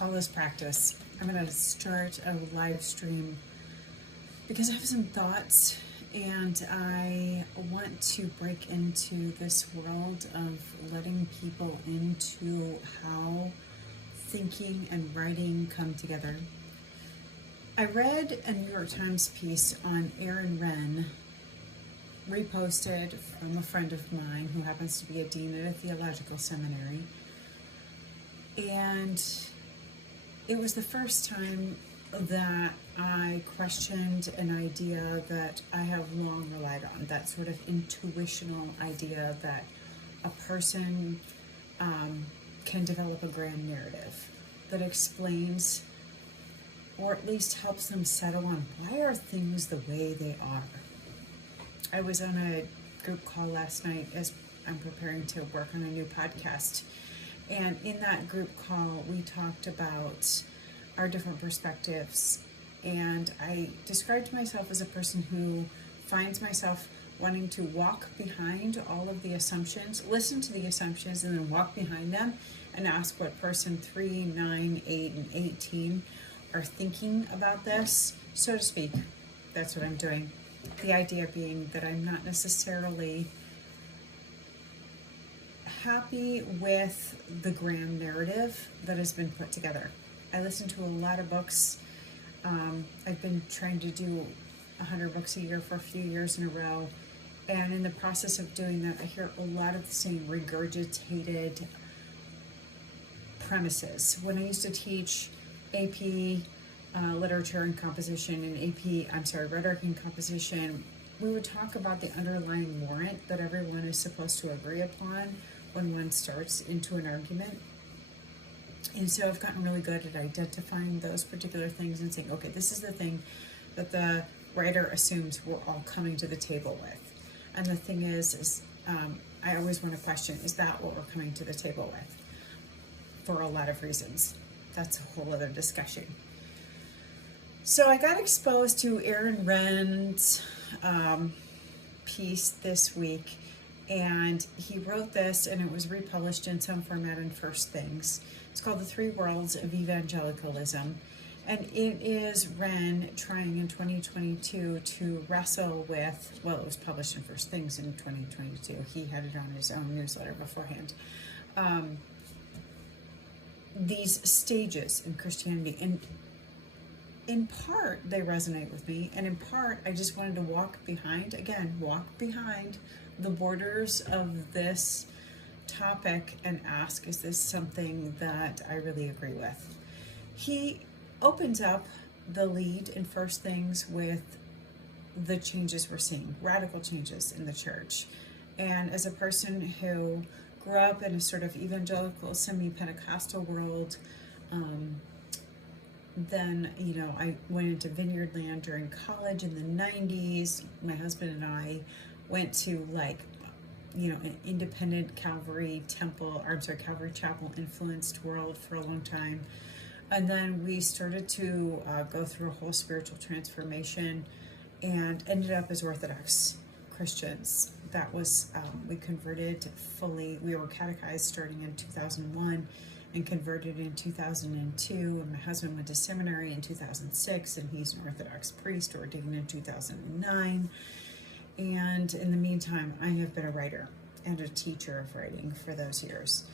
call this practice. I'm going to start a live stream because I have some thoughts and I want to break into this world of letting people into how thinking and writing come together. I read a New York Times piece on Aaron Renn, reposted from a friend of mine who happens to be a dean at a theological seminary. And it was the first time that I questioned an idea that I have long relied on, that sort of intuitional idea that a person can develop a grand narrative that explains or at least helps them settle on why are things the way they are. I was on a group call last night as I'm preparing to work on a new podcast. And in that group call, we talked about our different perspectives. And I described myself as a person who finds myself wanting to walk behind all of the assumptions, listen to the assumptions, and then walk behind them and ask what person 3, 9, 8, and 18 are thinking about this, so to speak. That's what I'm doing. The idea being that I'm not necessarily happy with the grand narrative that has been put together. I listen to a lot of books. I've been trying to do 100 books a year for a few years in a row. And in the process of doing that, I hear a lot of the same regurgitated premises. When I used to teach AP literature and composition and rhetoric and composition, we would talk about the underlying warrant that everyone is supposed to agree upon when one starts into an argument. And so I've gotten really good at identifying those particular things and saying, okay, this is the thing that the writer assumes we're all coming to the table with. And the thing is I always want to question, is that what we're coming to the table with? For a lot of reasons. That's a whole other discussion. So I got exposed to Aaron Renn's piece this week, and he wrote this, and it was republished in some format in First Things. It's called The Three Worlds of Evangelicalism, and it is Renn trying in 2022 to wrestle with, well, it was published in First Things in 2022. He had it on his own newsletter beforehand. These stages in Christianity, and in part they resonate with me, and in part I just wanted to walk behind the borders of this topic and ask, is this something that I really agree with? He opens up the lead in First Things with the changes we're seeing, radical changes in the church. And as a person who grew up in a sort of evangelical, semi-Pentecostal world, then, I went into Vineyard Land during college in the 90s. My husband and I went to an independent Calvary Chapel influenced world for a long time. And then we started to go through a whole spiritual transformation and ended up as Orthodox Christians. That was, we converted fully. We were catechized starting in 2001 and converted in 2002. And my husband went to seminary in 2006, and he's an Orthodox priest ordained in 2009. And in the meantime, I have been a writer and a teacher of writing for those years.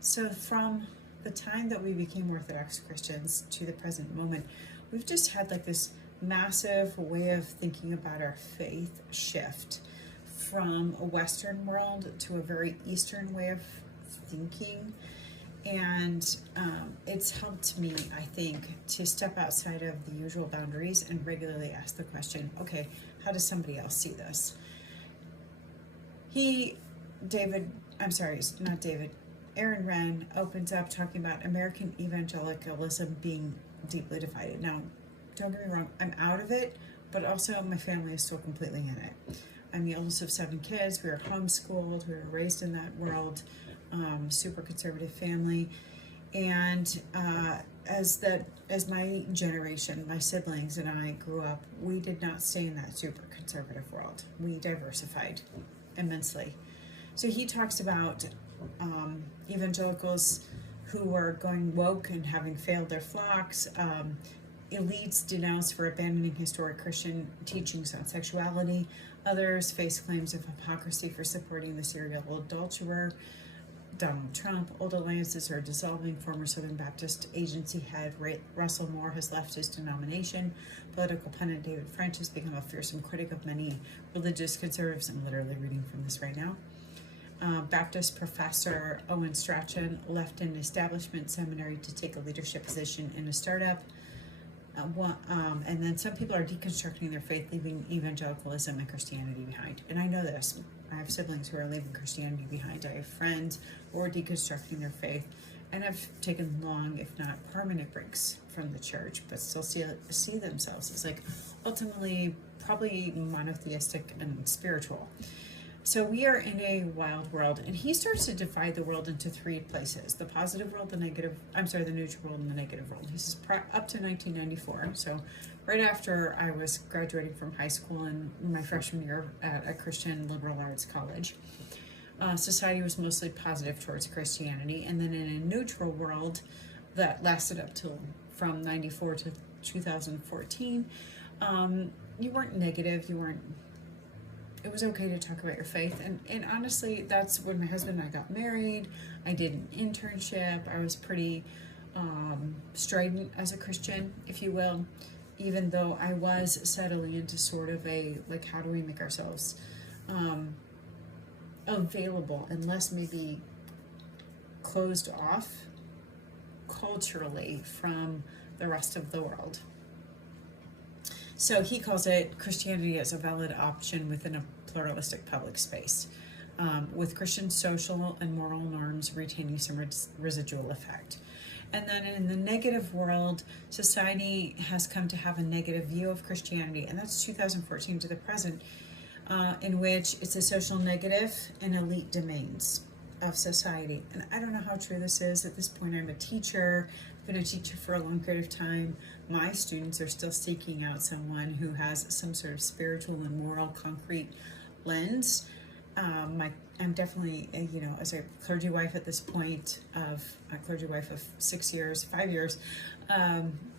So from the time that we became Orthodox Christians to the present moment, we've just had this massive way of thinking about our faith shift from a Western world to a very Eastern way of thinking. And it's helped me, I think, to step outside of the usual boundaries and regularly ask the question, okay, how does somebody else see this? Aaron Renn opens up talking about American evangelicalism being deeply divided. Now, don't get me wrong, I'm out of it, but also my family is still completely in it. I'm the oldest of 7 kids. We were homeschooled. We were raised in that world, super conservative family. And as my generation, my siblings and I grew up, we did not stay in that super conservative world. We diversified immensely. So he talks about evangelicals who are going woke and having failed their flocks. Elites denounced for abandoning historic Christian teachings on sexuality. Others face claims of hypocrisy for supporting the serial adulterer, Donald Trump. Old alliances are dissolving. Former Southern Baptist Agency head Russell Moore has left his denomination. Political pundit David French has become a fearsome critic of many religious conservatives. I'm literally reading from this right now. Baptist professor Owen Strachan left an establishment seminary to take a leadership position in a startup. And then some people are deconstructing their faith, leaving evangelicalism and Christianity behind. And I know this. I have siblings who are leaving Christianity behind. I have friends who are deconstructing their faith and have taken long, if not permanent, breaks from the church, but still see themselves as like ultimately probably monotheistic and spiritual. So we are in a wild world, and he starts to divide the world into three places: the positive world, the neutral world, and the negative world. He says up to 1994, so right after I was graduating from high school and my freshman year at a Christian liberal arts college, society was mostly positive towards Christianity. And then in a neutral world that lasted up till from 94 to 2014, you weren't negative, it was okay to talk about your faith. And honestly, that's when my husband and I got married. I did an internship. I was pretty strident as a Christian, if you will, even though I was settling into sort of a, like, how do we make ourselves available and less maybe closed off culturally from the rest of the world. So he calls it Christianity as a valid option within a pluralistic public space, with Christian social and moral norms retaining some residual effect. And then in the negative world, society has come to have a negative view of Christianity, and that's 2014 to the present, in which it's a social negative and elite domains of society. And I don't know how true this is. At this point, I'm a teacher. I've been a teacher for a long period of time. My students are still seeking out someone who has some sort of spiritual and moral concrete lens. I'm definitely, as a clergy wife at this point, of a clergy wife of 5 years,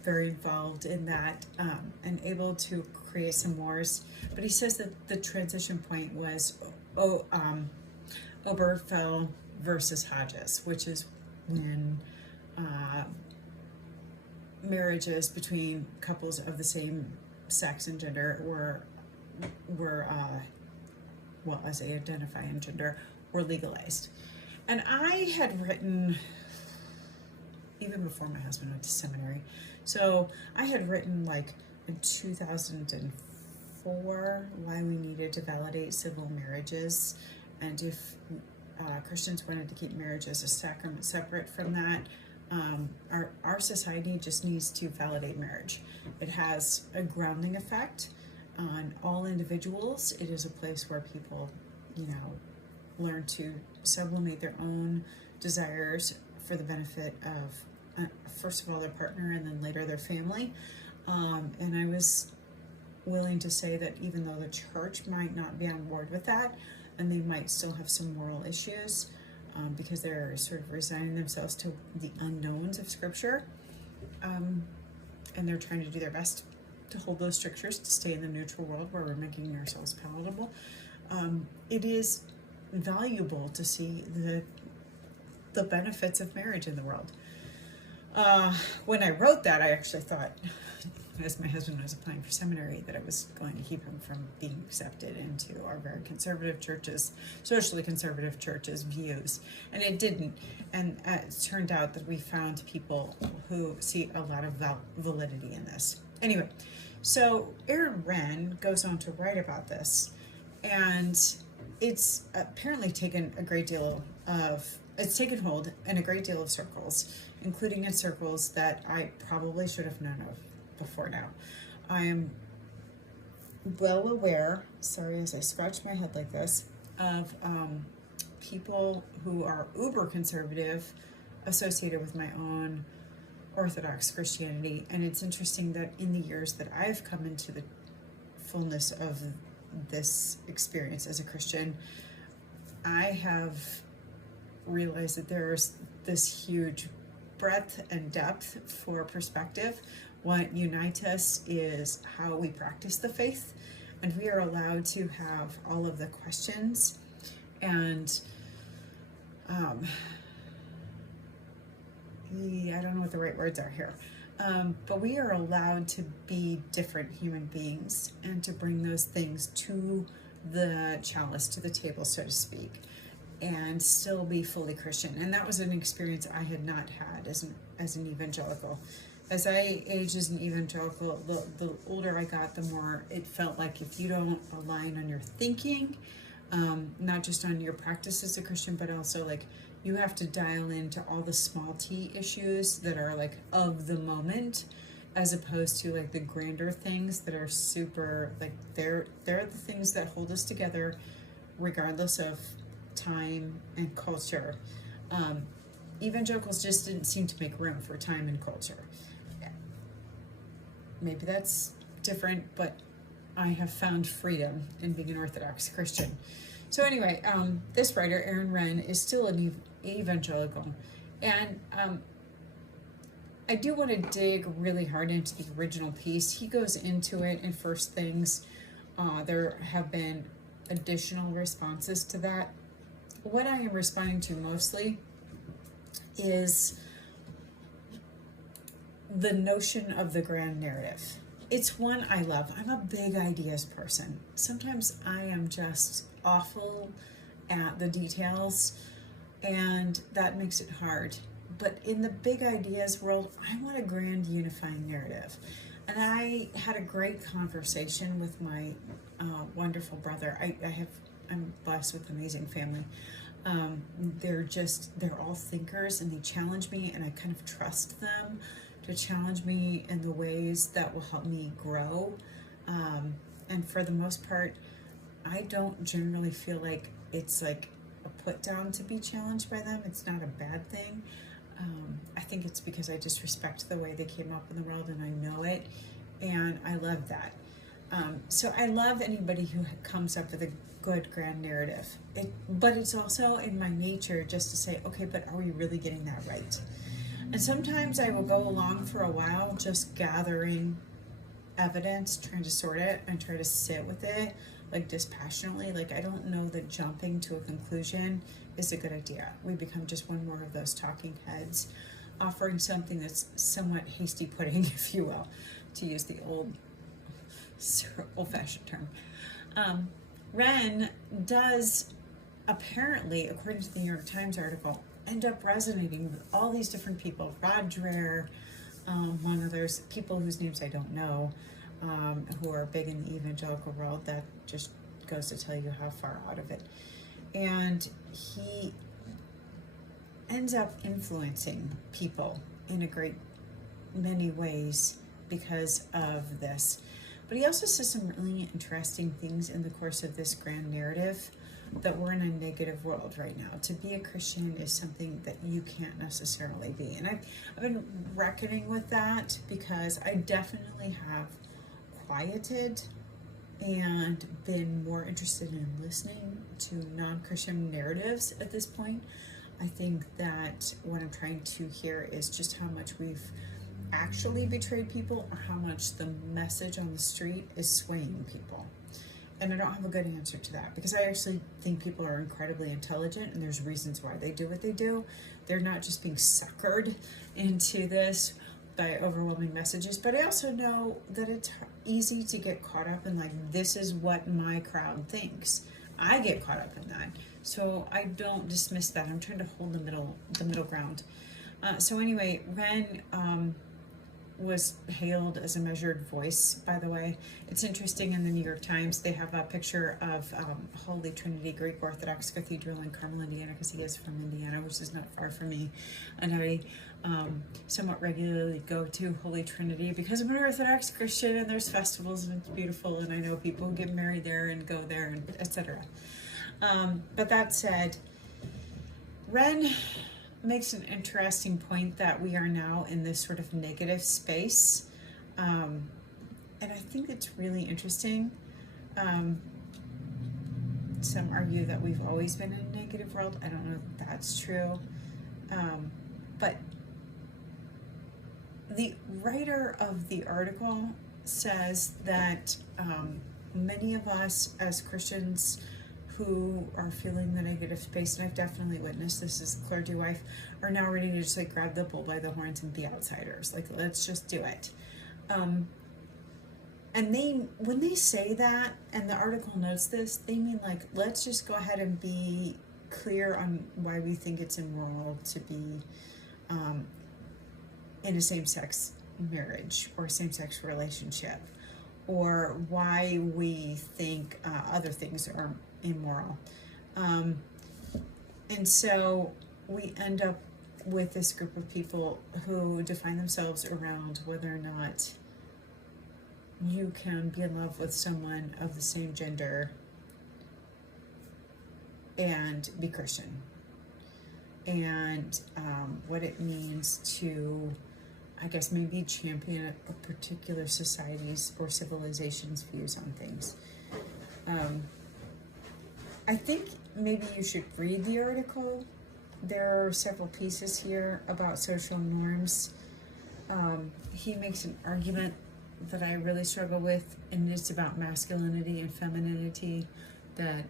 very involved in that, and able to create some wars. But he says that the transition point was Obergefell versus Hodges, which is when marriages between couples of the same sex and gender were as they identify in gender, were legalized. And I had written, even before my husband went to seminary, so I had written like in 2004 why we needed to validate civil marriages, and if Christians wanted to keep marriage as a sacrament separate from that, our society just needs to validate marriage. It has a grounding effect on all individuals. It is a place where people, learn to sublimate their own desires for the benefit of, first of all, their partner and then later their family. And I was willing to say that even though the church might not be on board with that, and they might still have some moral issues, because they're sort of resigning themselves to the unknowns of Scripture, and they're trying to do their best to hold those strictures, to stay in the neutral world where we're making ourselves palatable. It is valuable to see the benefits of marriage in the world. When I wrote that, I actually thought, as my husband was applying for seminary, that I was going to keep him from being accepted into our very conservative churches, socially conservative churches' views, and it didn't. And it turned out that we found people who see a lot of validity in this. Anyway, so Aaron Renn goes on to write about this, and it's apparently taken hold in a great deal of circles, including in circles that I probably should have known of before now. I am well aware, sorry as I scratch my head like this, of people who are uber conservative associated with my own Orthodox Christianity. And it's interesting that in the years that I've come into the fullness of this experience as a Christian, I have realized that there's this huge breadth and depth for perspective. What unites us is how we practice the faith, and we are allowed to have all of the questions and I don't know what the right words are here, but we are allowed to be different human beings and to bring those things to the chalice, to the table, so to speak, and still be fully Christian. And that was an experience I had not had as an evangelical. As I aged as an evangelical, the older I got, the more it felt like if you don't align on your thinking, not just on your practice as a Christian, but also like you have to dial into all the small t issues that are like of the moment, as opposed to like the grander things that are super, like they're the things that hold us together regardless of time and culture. Evangelicals just didn't seem to make room for time and culture. Maybe that's different, but I have found freedom in being an Orthodox Christian. So anyway, this writer, Aaron Renn, is still an evangelical. And I do want to dig really hard into the original piece. He goes into it in First Things. There have been additional responses to that. What I am responding to mostly is the notion of the grand narrative. It's one I love. I'm a big ideas person. Sometimes I am just awful at the details, and that makes it hard. But in the big ideas world, I want a grand unifying narrative. And I had a great conversation with my wonderful brother. I'm blessed with an amazing family. They're all thinkers, and they challenge me, and I kind of trust them to challenge me in the ways that will help me grow. And for the most part, I don't generally feel like it's like a put down to be challenged by them. It's not a bad thing. I think it's because I just respect the way they came up in the world, and I know it, and I love that. So I love anybody who comes up with a good grand narrative. But it's also in my nature just to say, okay, but are we really getting that right? And sometimes I will go along for a while just gathering evidence, trying to sort it and try to sit with it like dispassionately. Like, I don't know that jumping to a conclusion is a good idea. We become just one more of those talking heads, offering something that's somewhat hasty pudding, if you will, to use the old-fashioned term. Renn does apparently, according to the New York Times article, end up resonating with all these different people. Rod Dreher, among others, people whose names I don't know, who are big in the evangelical world. That just goes to tell you how far out of it. And he ends up influencing people in a great many ways because of this. But he also says some really interesting things in the course of this grand narrative, that we're in a negative world right now. To be a Christian is something that you can't necessarily be. And I've been reckoning with that, because I definitely have quieted and been more interested in listening to non-Christian narratives at this point. I think that what I'm trying to hear is just how much we've actually betrayed people, or how much the message on the street is swaying people. And I don't have a good answer to that, because I actually think people are incredibly intelligent, and there's reasons why they do what they do. They're not just being suckered into this by overwhelming messages. But I also know that it's easy to get caught up in, like, this is what my crowd thinks. I get caught up in that. So I don't dismiss that. I'm trying to hold the middle ground. So anyway, Renn was hailed as a measured voice, by the way. It's interesting, in the New York Times, they have a picture of Holy Trinity Greek Orthodox Cathedral in Carmel, Indiana, because he is from Indiana, which is not far from me. And I somewhat regularly go to Holy Trinity because I'm an Orthodox Christian, and there's festivals, and it's beautiful, and I know people who get married there and go there, and etc. But that said, Renn makes an interesting point that we are now in this sort of negative space, and I think it's really interesting. Some argue that we've always been in a negative world. I don't know if that's true, but the writer of the article says that many of us as Christians who are feeling the negative space, and I've definitely witnessed this as Claire DeWife, are now ready to just like grab the bull by the horns and be outsiders. Like, let's just do it. And when they say that, and the article notes this, they mean like, let's just go ahead and be clear on why we think it's immoral to be in a same-sex marriage or same-sex relationship, or why we think other things are immoral. And so we end up with this group of people who define themselves around whether or not you can be in love with someone of the same gender and be Christian, and what it means to, I guess, maybe champion a particular society's or civilization's views on things. I think maybe you should read the article. There are several pieces here about social norms. He makes an argument that I really struggle with, and it's about masculinity and femininity, that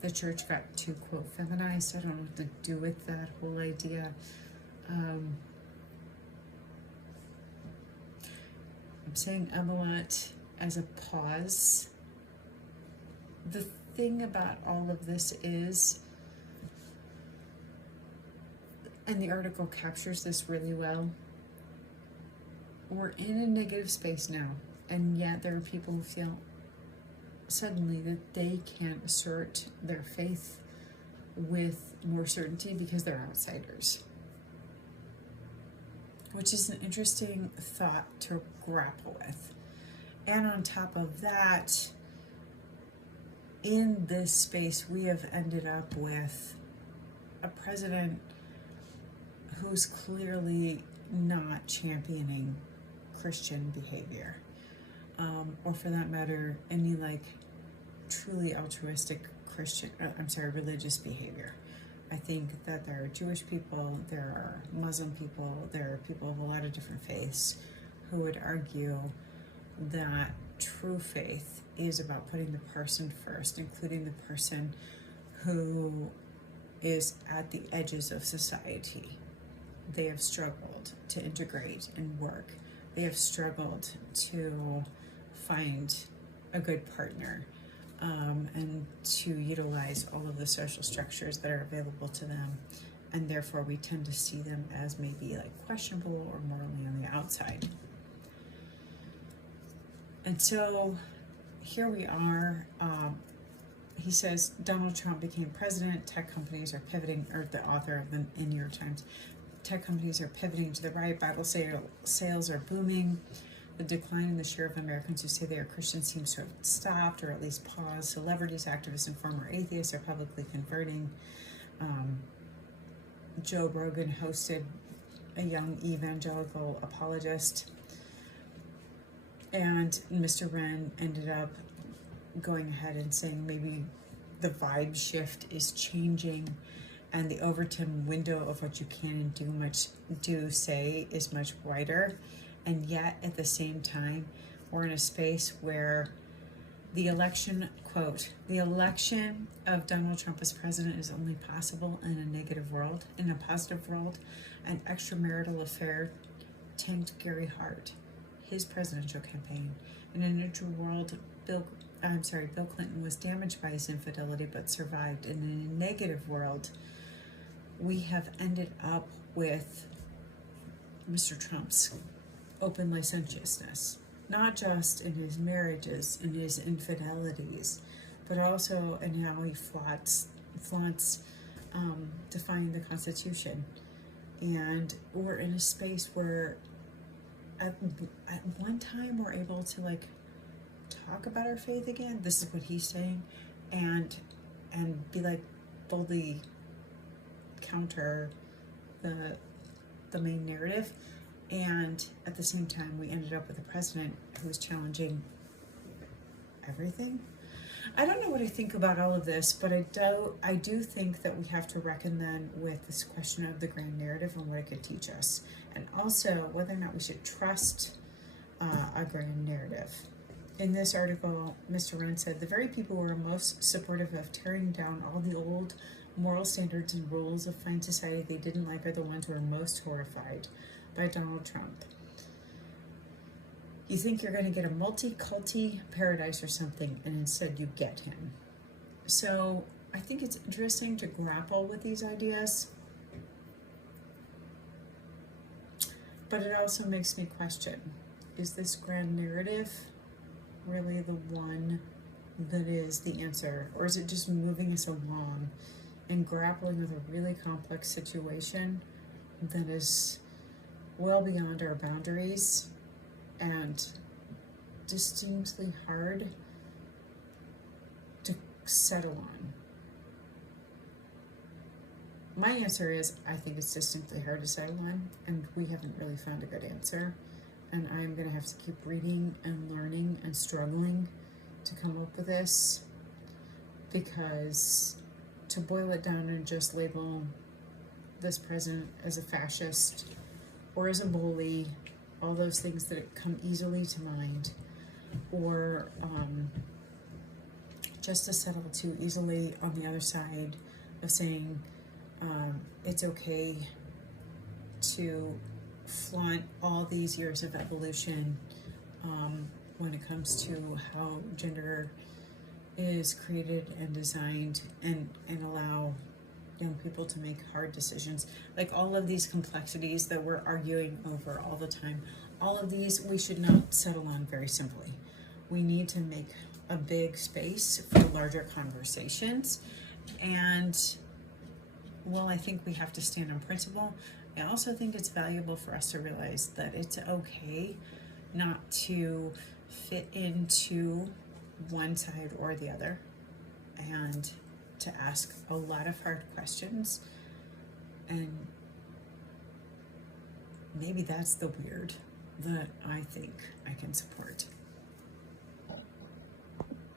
the church got too, quote, feminized. I don't know what to do with that whole idea. I'm saying Amalot as a pause. The thing about all of this is, and the article captures this really well, we're in a negative space now, and yet there are people who feel suddenly that they can't assert their faith with more certainty because they're outsiders, which is an interesting thought to grapple with. And on top of that, in this space, we have ended up with a president who's clearly not championing Christian behavior, or for that matter, any like truly altruistic religious behavior. I think that there are Jewish people, there are Muslim people, there are people of a lot of different faiths who would argue that true faith is about putting the person first, including the person who is at the edges of society. They have struggled to integrate and work. They have struggled to find a good partner, and to utilize all of the social structures that are available to them. And therefore we tend to see them as maybe like questionable or morally on the outside. And so here we are. He says Donald Trump became president, tech companies are pivoting, or the author of the in New York Times, tech companies are pivoting to the right, Bible sales are booming, the decline in the share of Americans who say they are Christians seems to have stopped, or at least paused. Celebrities, activists, and former atheists are publicly converting. Joe Rogan hosted a young evangelical apologist, and Mr. Wren ended up going ahead and saying maybe the vibe shift is changing, and the Overton window of what you can and say is much wider. And yet at the same time, we're in a space where the election, quote, the election of Donald Trump as president is only possible in a negative world. In a positive world, an extramarital affair tanked Gary Hart, his presidential campaign. In a neutral world, Bill Clinton was damaged by his infidelity but survived. And in a negative world, we have ended up with Mr. Trump's open licentiousness, not just in his marriages and his infidelities, but also in how he flaunts defying the Constitution. And we're in a space where at one time we're able to like talk about our faith again. This is what he's saying, and be like boldly counter the main narrative. And at the same time, we ended up with a president who was challenging everything. I don't know what I think about all of this, but I do think that we have to reckon then with this question of the grand narrative and what it could teach us, and also whether or not we should trust a grand narrative. In this article, Mr. Wren said, the very people who are most supportive of tearing down all the old moral standards and rules of fine society they didn't like are the ones who are most horrified by Donald Trump. You think you're going to get a multi-culti paradise or something, and instead you get him. So I think it's interesting to grapple with these ideas, but it also makes me question, is this grand narrative really the one that is the answer, or is it just moving us along and grappling with a really complex situation that is well beyond our boundaries and distinctly hard to settle on? My answer is, I think it's distinctly hard to settle on, and we haven't really found a good answer. And I'm going to have to keep reading and learning and struggling to come up with this, because to boil it down and just label this president as a fascist or as a bully, all those things that come easily to mind, or just to settle too easily on the other side of saying it's okay to flaunt all these years of evolution when it comes to how gender is created and designed, and allow young people to make hard decisions. Like all of these complexities that we're arguing over all the time, all of these we should not settle on very simply. We need to make a big space for larger conversations. And well, I think we have to stand on principle. I also think it's valuable for us to realize that it's okay not to fit into one side or the other, and to ask a lot of hard questions. And maybe that's the weird that I think I can support.